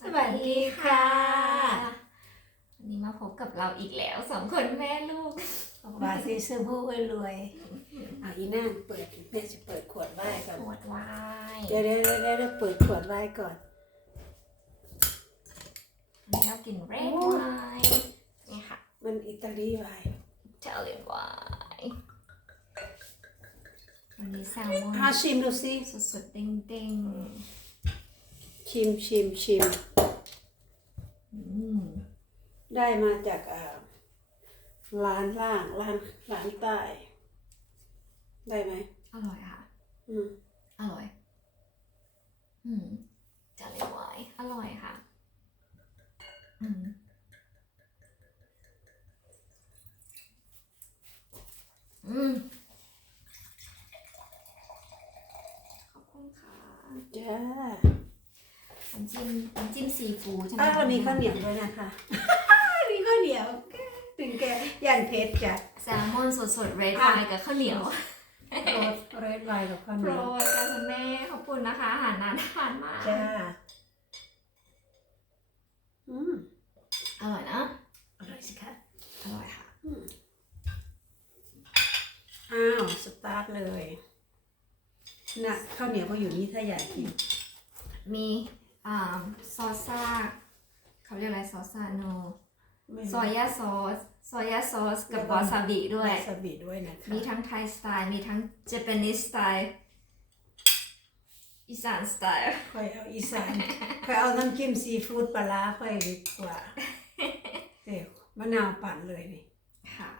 สวัสดีค่ะ วันนี้มาพบกับเราอีกแล้วสองคนแม่ลูกว่าสิซื้อผู้ไว้รวยเอาอีนั่นเปิดแม่จะเปิดขวดไว้ก่อนปวดวายเดี๋ยวเดี๋ยวเดี๋ยวเดี๋ยวเปิดขวดไว้ก่อนวันนี้เรากินเรดโอ้ไวน์นี่ค่ะ มันอิตาลีไว้เทลเลนไวน์ วันนี้แซลมอนอาชิมดูสิสดๆเด้งชิมชิมชิมๆอืมได้มาจากอ่าร้านล่างร้านร้านใต้ ได้ไหมอร่อยค่ะ อืมอร่อย อืมเทลเลนไวน์อร่อยค่ะ อืม อืม ขอบคุณค่ะ จ้า น้ำจิ้มน้ำจิ้ม ซีฟู้ดใช่ไหมอ้าวคะมีข้าวเหนียวด้วยนะคะ มีข้าวเหนียวถึงแกยันเพชรจ้ะแซลมอนสดสดเรดไวน์กับข้าวเหนียวโรสเรดไวน์กับข้าวเหโปรนียวยจ้าคุณแม่ขอบคุณนะคะอาหารน่าทานมากจ้าอืมอร่อยนะอร่อยสิคะอร่อยค่ะอ้าวสตาร์ทเลยน่ะข้าวเหนียวก็อยู่นี่ถ้าอยากกินมี อ่าซอสซ่าเขาเรียกอะไรซอสซ่าโนไม่ซอยาซอสซอยาซอสกับวาซาบิด้วย วาซาบิด้วยนะคะมีทั้งไทยสไตล์ มีทั้งเจแปนิสสไตล์ อีสานสไตล์ ค่อยเอาอีสาน ค่อยเอาน้ำจิ้มซีฟู้ดปลาร้าค่อยดีกว่าเดี๋ยวมะนาวปั่นเลยนี่ ค่ะ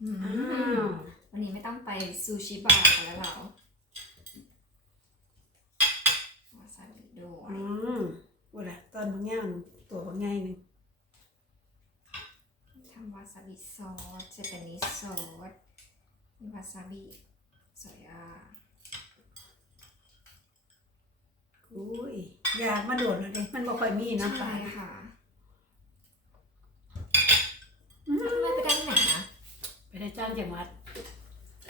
อืมอ้าว วันนี้ไม่ต้องไปซูชิบาร์กันแล้วเราวาซาบิ ด้วยอืมว่าละตอนบางอย่างตัวบางไงหนึงทำวาซาบิซอสเจแปนิสซอสมีวาซาบิสอยาอุ้ยอยากมาโดดเลยดิมันบ่ค่อยมีน้ำปลาใช่ค่ะแล้วทำไมไปได้ที่ไหนนะไปได้จ้างจากวัด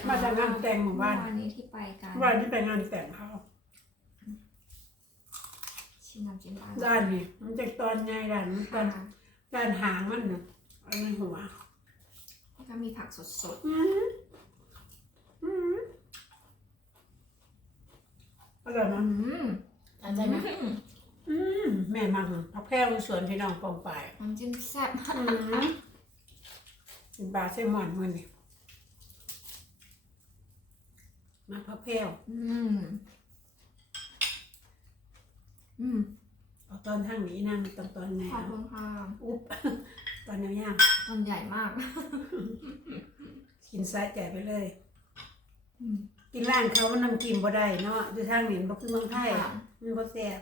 มาจากงานแต่งหมู่บ้านวันนี้ที่ไปกันวันที่ไปงานแต่งเขา ชิมน้ำจิ้มบ้างด้านนี่มันจากตอนไงด้านมันตอค่ะนด้านหางมันน่ะอันนั้นหัวแล้วก็มีผักสดอืมอืมอร่อยๆมั้อืยมทานได้ไหมอืมแม่มังพักแพร่สวนพี่น้องปองปายน้ำจิ้มแซ่บมากอืมกินปลาแซลมอนมันนี่มาพักแพร่วอืม อืมเอาตอนทางนี้นั่งตอนตอนไหนขอบคุณค่ะอุ๊บตอนยาวต้นใหญ่มาก ๆกินซ้ายแก่ไปเลย อืมกินร้านเขามันน้ำกิมบ่ได้เนาะอยู่ทางนี้บ่คือเมืองไทยค่ะมันบ่แซ่บ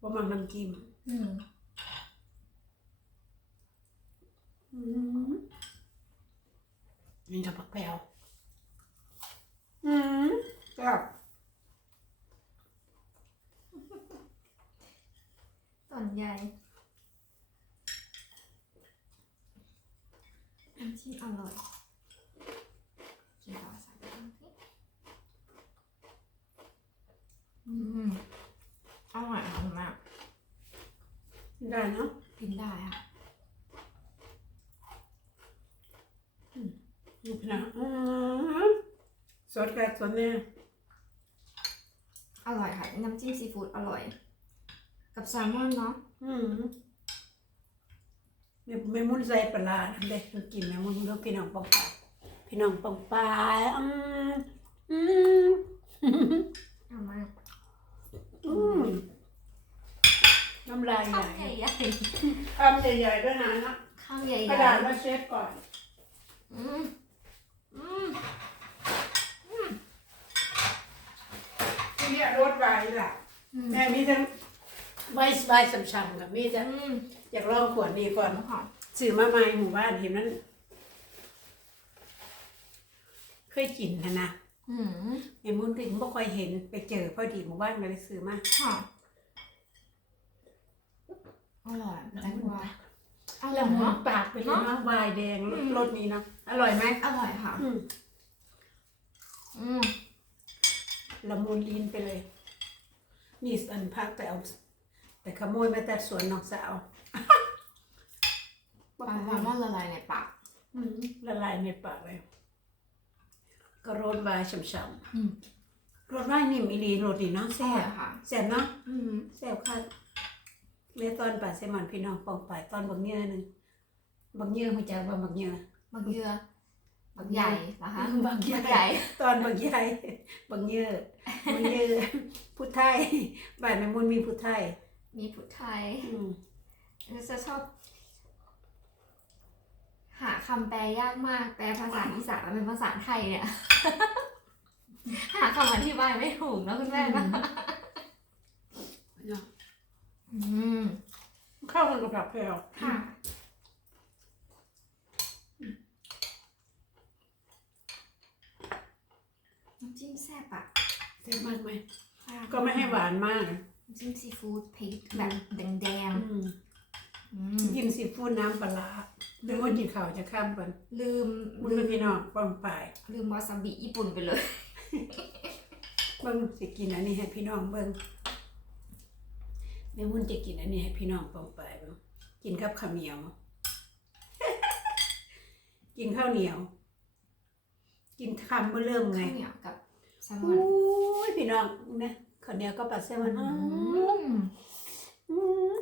บ่มักน้ำกิมอืมอืมนี่กับผักแพรวอืมครับ ต้นใหญ่น้ำจิ้มอร่อยกินต่อสักครั้งสิอืมอร่อยมากได้เนาะกินได้ค่ะนี่พี่น้องอืมสดกัดสดเนี่ยอร่อยค่ะ น้ำจิ้มซีฟู้ดอร่อย กับแซลมอนเนาะอืมแม่แม่มุนใส่ปลาร้าทำได้คือกินแม่มุนแล้วพี่น้องปองปลาพี่น้องปองปลาอืมอืมเอามาอืมน้ำลายไหลคำใหญ่คำใหญ่ๆด้วยนะนะๆคำใหญ่กระดาษมาเช็ดก่อนๆอืมอืมที่เนี่ยรถไว้ล่ะ อืมแม่มีทั้ง ใบใบสำชังกับมีแต่อืมอยากลองขวดนี้ก่อนค่ะสื่อมาใหม่หมู่บ้านเห็นนั้นเคยกินนะนะอืมไอ้มุนก็ยังไม่ค่อยเห็นไปเจอพอดีหมู่บ้านก็เลยซื้อมาค่ะอร่อยแตงกวาอร่แล้อวยหมูเนาะปากไปเลยนะวายแดงรสรสนี้นะอร่อยไหมอร่อยค่ะอืมอืมละมุนลิ้นไปเลย นี่อันพักแต่เอา แต่ขโมยมาแต่สวนน้องสาวบางวันว่าละลายในปากอืมละลายในปากเลยก็โรนบายฉ่ำอืมๆโรนบายนิ่มอีหลีโรดีเนาะใช่แซ่บค่ะ แซ่บเนาะอืมแซ่บค่ะเรียกตอนป่าเซมันพี่น้องปองไปตอนบักเยื่อหนึงบักเยื่อมาจากว่าบักเยื่อ บางเยื่อบางใหญ่เหรอคะบักใหญ่ บางใหญ่ตอนบักใหญ่บักเยื่อบักเยื่อพุทธไทยบ้านแม่มุนมีพุทธไทย มีผุดไทยอืมจะชอบ หาคำแปลยากมาก แปลภาษาอีสานมาเป็นภาษาไทยเนี่ย หาคำอธิบายไม่ถูกเนอะคุณแม่นะเนาะอืมเข้ากันกับผักแพรวค่ะน้ำจิ้มแซ่บอะแซ่บมากไหมค่ะก็ไม่ให้หวานมากน้ำ จิ้มซีฟู้ดพริกแบบแดงอืมๆอืมกินซีฟู้ดน้ำปลาร้าหรือว่ากินข้าวจะข้ามกันลืมมุนเป็นพี่น้องปองไปลืมวาซาบิญี่ปุ่นไปเลย เบิ้งสิกินอันนี้ให้พี่น้องเบิ้งแม่มุนจะกินอันนี้ให้พี่น้องปองไปเบิ้งกินกับข้าวเหนียว กินข้าวเหนียว กินคำเมื่อเริ่มไง ข้าวเหนียวกับแซลมโอ้อนยพี่น้องนะ ข้าวเหนียวก็ปัดเส้นมันอือืมมอืม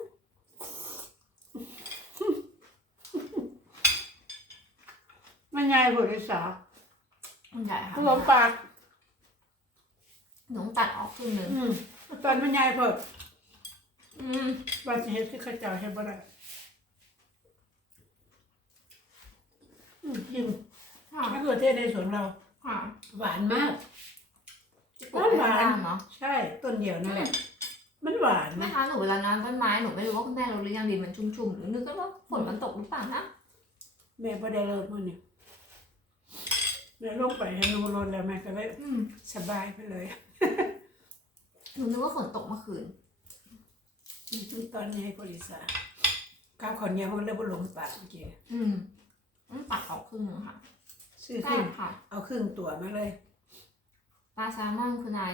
มันยายบริษามันใหญ่ค่ะลมปากหนูตัดออกครึ่งหนึ่งอืมตอนมันยายเพิดอืมบาสิเฮ็ดที่เข้าเจ้าเฮ็ดบ่ได้อืมกินค่ะมะเขือเทศในสวนเราค่ะหวานมาก ปลูกไว้ข้างล่างเนาะใช่ต้นเดียวนั่นแหละมันหวานแม่นะคะหนูเวลาน้ำต้นไม้หนูไม่รู้ว่าคุณแม่รู้หรือยังดินมันชุ่มๆหนูนึกกันว่าฝนมันตกหรือเปล่านะแม่บ่ได้เลิกมื้อนี้แม่ลงไปให้หนูรถแล้วแม่ก็เลยอืมสบายไปเลยหนูนึกว่าฝนตกเมื่อคืนอืมตอนนี้ให้บริษาข้าวขอนเหนียวมันเลยบ่ลงปากเมื่อกี้อืมต้องตัดออกครึ่งหนึงค่ะซื้อใช่ขึ้นค่ะเอาครึ่งตัวมาเลย ปลาแซลมอนคุณนาย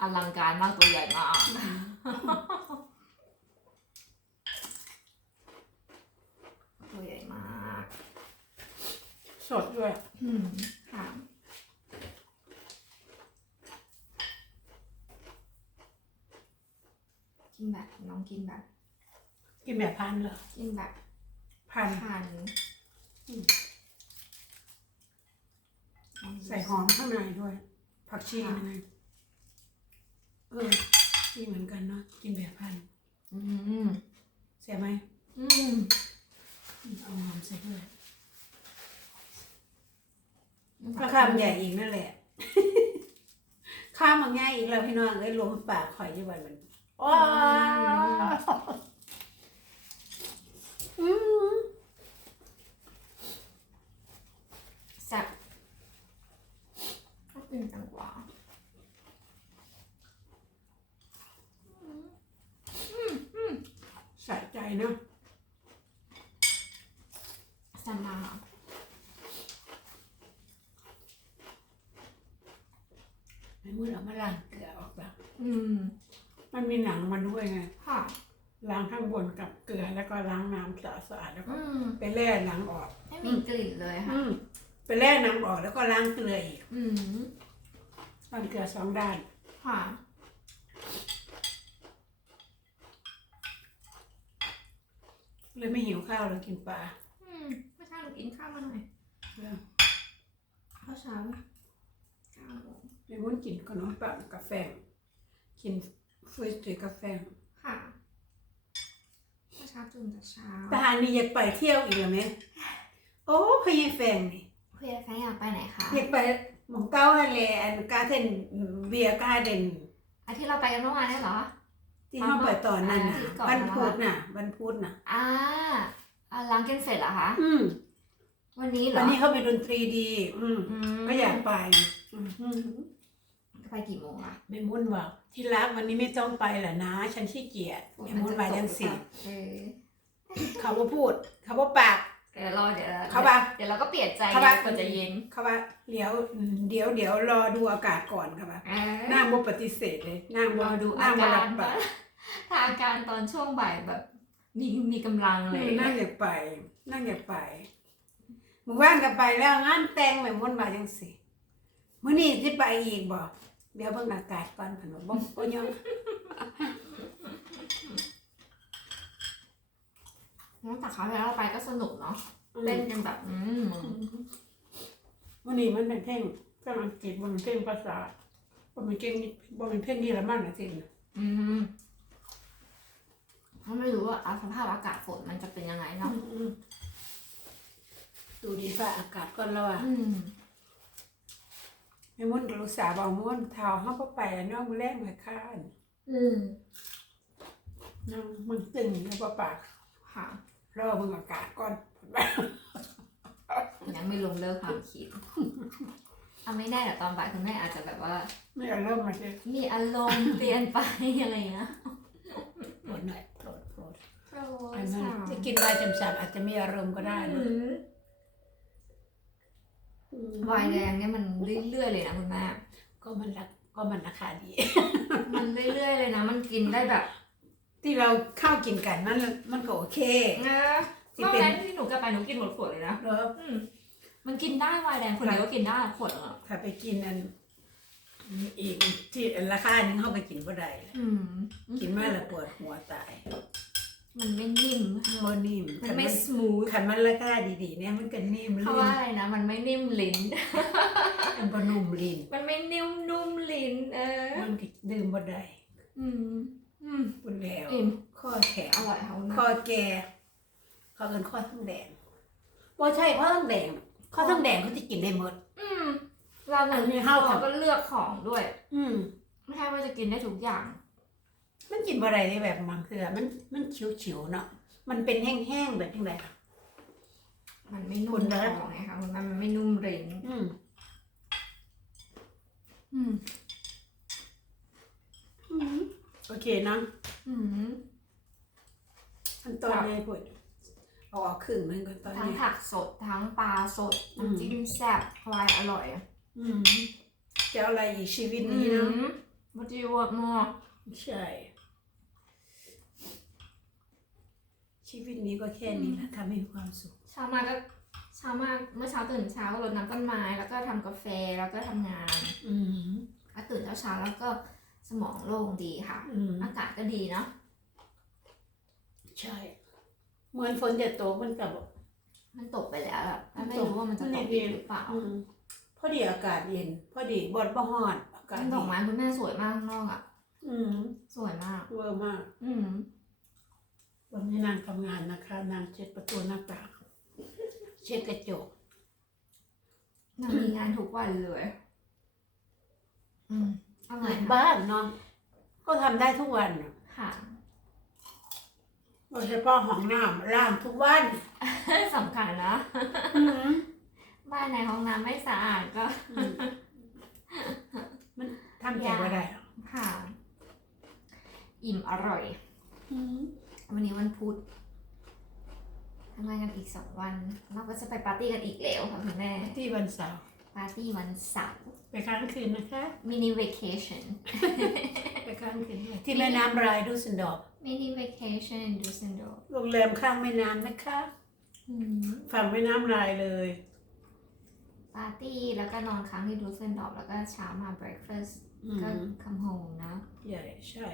อลังการมากตัวใหญ่มาก ตัวใหญ่มากสดด้วย อืมค่ะกินแบบน้องกินแบบ กินแบบพันเหรอกินแบบพันพันใส่หอมข้างในด้วย ผักชียังไงเออนี่เหมือนกันเนาะกินแบบพันอืมใช่ไหมอืมเอาหอมใส่ด้วยก็คำใหญ่อีกนั่นแหละ ข้ามมาง่ายอีกแล้วพี่น้องเอ้ยลมปากข่อยอยู่วันมันว้าวอืม แซ่บก็เป็นจังหวะ ใส่ใจเนาะแซ่บมากค่ะไม่มือเอามาล้างเกลือออกปะอืม มันมีหนังมาด้วยไง ค่ะ ล้างข้างบนกับเกลือแล้วก็ล้างน้ำสะอาดๆแล้วก็อืม ไปแล่หนังออก ไม่มีกลิ่นเลยค่ะ อืมไปแล่หนังออกแล้วก็ล้างเกลืออีกอืม ล้างเกลือสองด้าน ค่ะ เลยไม่หิวข้าวเลยกินปลาอืมเมื่อเช้าหนูกินข้าวมาหน่อยเออข้าวเช้าเก้าโมงไปวุ้นกินขนมปังกาแฟ กินฟรุตสกาแฟค่ะข้าวเช้าตื่นแต่เช้าทหารนี่อยากไปเที่ยวอีกเหรอไหมโอ้พยายแฟงนี่เพื่อนแฟนอยากไปไหนคะอยากไปหมองเก้าอะไรอันกาเทนเบียร์กาเดนอาทิตย์เราไปกันเมื่อวานเนี่ยเหรอ ที่ห้องไปตอนนั้นน่ะอาทิตย์ก่อนวันพุธน่ะวันพุธน่ะอ่าอ่าล้างกันเสร็จเหรอคะอืมวันนี้เหรวัอนนี้เขาไปดนตรีดี อืมอืมก็อยากไปอืมไปกี่โมงอะแม่มุ่นบอกที่รักวันนี้ไม่ต้องไปแหละนะ ฉันขี้เกียจแม่มุ่นไปยังสิเออเขาบ่พูด เขาบ่ปากเดี๋ยวรอเดี๋ยวเขาว่าเดี๋ยวเราก็เปลี่ยนใจเขาว่ากว่าจะเย็นเขาว่าเดี๋ยวเดี๋ยวเดี๋ยวรอดูอากาศก่อนค่ะว่าอ่านางบ่ปฏิเสธเลยนางรบ่อดูนาอางบ่การรับปาก ถ้าอาการตอนช่วงบ่ายแบบมีมีกำลังเลยนั่งอยากไป นั่งอยากไปหมู่บ้านก็ไปแล้วงานแต่งแม่มนต์มาจังสิมื้อนี้สิไปอีกบ่เดี๋ยวเบิ่งอากาศก่อนเพิ่นว่าบ่บ่ยอมตั้งแต่คราวที่แล้วเราไปก็สนุกเนาะเล่นกันแบบอืมมื้อนี้มันเป็นเพลงเพลงอังกฤษบ่เป็นเพลงภาษาบ่เป็นเพลงบ่เป็นเพลงเยอรมันนะสิอืม เขาไม่รู้ว่าอะสภาพอากาศฝนมันจะเป็นยังไงเนาะดูดีฟ้าอากาศก่อนแล้วอะอืมแม่มนต์ก็รู้สาบอกม่วนเท้าเฮาบ่ไปอะน้องมื้อแรกมาค้านอืมน้องมันตึงแล้วบ่ปากค่ะรอเบิ่งอากาศก่อนยังไม่ลงเลิกความคิดเอาไม่แน่เดี๋ยวตอนบ่ายคุณแม่อาจจะแบบว่า ไม่เอาเริ่มมาสิมีอารมณ์เปลี่ยนไปอะไรอย่างเงี้ยโปรดหน่อย อ้อันนั้นจะกินได้จำสันอาจจะมีอารมณ์ก็ได้นะวายแดงเนี่ยมันเรื่อยๆเลยนะคุณแม่ก็มันราก็มันราคาดี มันเรื่อยๆเลยนะ มันกินได้แบบที่เราเข้าวกินกันนั่นมันก็โอเคนะที่เมื่อเป็นนั้นที่หนูกลับไปหนูกินหมดขวดเลยนะแล้วอืมมันกินได้วายแดงคนเดียวก็กินได้ขวดอะถ้าไปกินอันอีกที่ราคาหนึงเขาไปกินก็ได้อืมกินมาแล้วปวดหัวตาย มันไม่นิ่ม โมนิ่มมันไม่สมูทขันมันราคาดีๆเนี่ยมันก็นิ่มเขาลื่ว่านอะไรนะ มันไม่นิ่มลิ้น มันบนุ่มลิ้น มันไม่นิ่มนุ่มลิ้น เออ มันก็ดื่มบ่ได้อืม อืมบุญแล้วอิ่มข้อแขนอร่อยค่ะคุณแม่ข้อแก่เขาเอินข้อทั้งแดงบ่ใช่ข้อทั้งแดงข้อทั้งแดงเขาจะกินได้หมด อืมเราหอันึ่นนี้งเข้ากับเราก็เลือกของด้วย อืมไม่ใช่ว่าจะกินได้ทุกอย่าง มันกินบ่ได้ได้แบบบางเทื่อมันมันฉิวๆเนาะมันเป็นแห้งๆแบบจังไดล่ะมันไม่นุ่คุมณนะคอไงคะคุณแม่มันไม่นุ่มลิ้นอืมอืมอืมโอเคเนาะอืมขั้นตอนนี้พุ่นเอาออกครึ่งหนึงก่อนตอนทั้งนี้ผักสดทั้งปลาสดอืมน้ำจิ้มแซ่บควายอร่อย อืมจะเอาอะไรอีกชีวิตนี้เนาะ What do you want more ใช่ ชีวิตนี้ก็แค่นี้แหละทำให้มีความสุข เช้ามาก็เช้ามาเมื่อเช้าตื่นเช้ารดน้ำต้นไม้แล้วก็ทำกาแฟแล้วก็ทำงานอืมก็ตื่นเช้าเช้าๆแล้วก็สมองโล่งดีค่ะ อืมอากาศก็ดีเนาะใช่ เหมือนฝนจะตกมันกับ มันตกไปแล้วอะมันตกไม่รู้ว่ามันจะตกมันอีเย็กนหรือเปล่าอืมพอดีอากาศเย็น พอดีบดบ่ฮอดอากาศดดีอกไม้คุณแม่สวยมากข้างนอกอะอืมสวยมาก เวอร์มาก อืม วันนี้นางทำงานนะคะ นางเช็ดประตูหน้าต่างเช็ดกระจกนางมีงานทุกวันเลยอืมอร่อยค่ะบ้านเนาะก็ทำได้ทุกวันน่ะค่ะ โดยเฉพาะห้องน้ำล้างทุกวันสำคัญนะ อืมบ้านในห้องน้ำไม่สะอาดก็ อืมมันทำใจไม่ได้หรอกค่ะ อิ่มอร่อย อืม วันนี้วันพุธทำงานกันอีกสองวัน เราก็จะไปปาร์ตี้กันอีกแล้วค่ะคุณแม่ ที่วันเสาร์ปาร์ตี้วันเสาร์ไปค้างคืนนะคะมินิ v a c a t i o n ไปค้างคืนด้วยที่แม่น้ำรายดูสันดอกมินิ v a c a t i o n ดูสันโดโรงแรมข้างแม่น้ำนะคะฝั่งแม่น้ำรายเลยปาร์ตี้แล้วก็นอนค้างที่ดูสันดอกแล้วก็เช้ามา breakfast อืก็ม come home นะ ใหญ่ใช่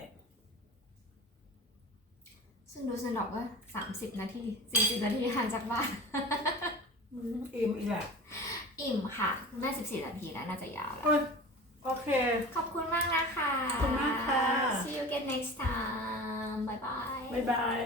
ซึ่งดูสันดอกก็30นาที40นาทีห่างจากบ้านอืมอิ่มอีกแล้วอิ่มค่ะคุณแม่14นาทีแล้วน่าจะยาวแล้วโอ้ยโอเค ขอบคุณมากนะคะขอบคุณมากค่ะ see you again next time bye bye บ๊ายบาย